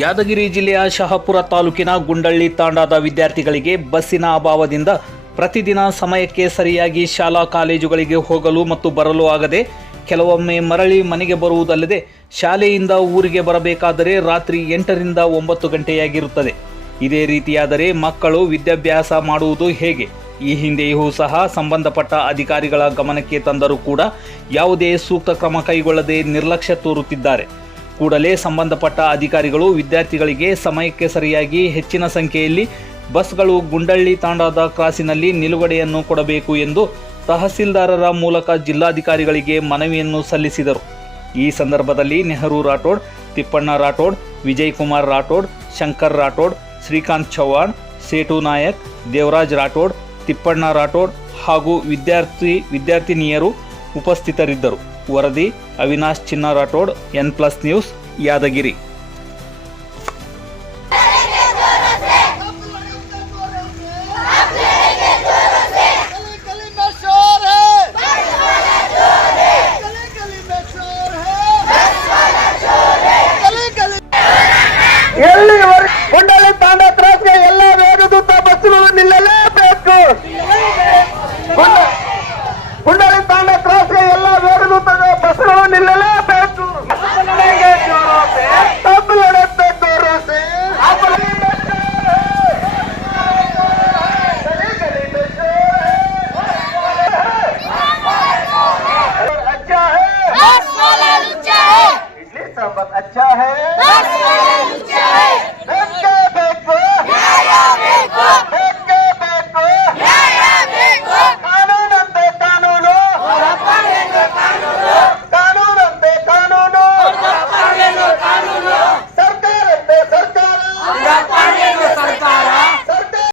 ಯಾದಗಿರಿ ಜಿಲ್ಲೆಯ ಶಹಾಪುರ ತಾಲೂಕಿನ ಗುಂಡಳ್ಳಿ ತಾಂಡಾದ ವಿದ್ಯಾರ್ಥಿಗಳಿಗೆ ಬಸ್ಸಿನ ಅಭಾವದಿಂದ ಪ್ರತಿದಿನ ಸಮಯಕ್ಕೆ ಸರಿಯಾಗಿ ಶಾಲಾ ಕಾಲೇಜುಗಳಿಗೆ ಹೋಗಲು ಮತ್ತು ಬರಲು ಆಗದೆ ಕೆಲವೊಮ್ಮೆ ಮರಳಿ ಮನೆಗೆ ಬರುವುದಲ್ಲದೆ ಶಾಲೆಯಿಂದ ಊರಿಗೆ ಬರಬೇಕಾದರೆ ರಾತ್ರಿ 8ರಿಂದ 9 ಗಂಟೆಯಾಗಿರುತ್ತದೆ. ಇದೇ ರೀತಿಯಾದರೆ ಮಕ್ಕಳು ವಿದ್ಯಾಭ್ಯಾಸ ಮಾಡುವುದು ಹೇಗೆ? ಈ ಹಿಂದೆಯೂ ಸಹ ಸಂಬಂಧಪಟ್ಟ ಅಧಿಕಾರಿಗಳ ಗಮನಕ್ಕೆ ತಂದರೂ ಕೂಡ ಯಾವುದೇ ಸೂಕ್ತ ಕ್ರಮ ಕೈಗೊಳ್ಳದೆ ನಿರ್ಲಕ್ಷ್ಯ ತೋರುತ್ತಿದ್ದಾರೆ. ಕೂಡಲೇ ಸಂಬಂಧಪಟ್ಟ ಅಧಿಕಾರಿಗಳು ವಿದ್ಯಾರ್ಥಿಗಳಿಗೆ ಸಮಯಕ್ಕೆ ಸರಿಯಾಗಿ ಹೆಚ್ಚಿನ ಸಂಖ್ಯೆಯಲ್ಲಿ ಬಸ್ಗಳು ಗುಂಡಳ್ಳಿ ತಾಂಡಾದ ಕ್ರಾಸಿನಲ್ಲಿ ನಿಲುಗಡೆಯನ್ನು ಕೊಡಬೇಕು ಎಂದು ತಹಸೀಲ್ದಾರರ ಮೂಲಕ ಜಿಲ್ಲಾಧಿಕಾರಿಗಳಿಗೆ ಮನವಿಯನ್ನು ಸಲ್ಲಿಸಿದರು. ಈ ಸಂದರ್ಭದಲ್ಲಿ ನೆಹರು ರಾಠೋಡ್, ತಿಪ್ಪಣ್ಣ ರಾಠೋಡ್, ವಿಜಯ್ ಕುಮಾರ್ ರಾಠೋಡ್, ಶಂಕರ್ ರಾಠೋಡ್, ಶ್ರೀಕಾಂತ್ ಚೌಹಾಣ್, ಸೇಟು ನಾಯಕ್, ದೇವರಾಜ್ ರಾಠೋಡ್, ತಿಪ್ಪಣ್ಣ ರಾಠೋಡ್ ಹಾಗೂ ವಿದ್ಯಾರ್ಥಿನಿಯರು ಉಪಸ್ಥಿತರಿದ್ದರು. ವರದಿ ಅವಿನಾಶ್ ಚಿನ್ನ ರಾಠೋಡ್, N+ ನ್ಯೂಸ್, ಯಾದಗಿರಿ.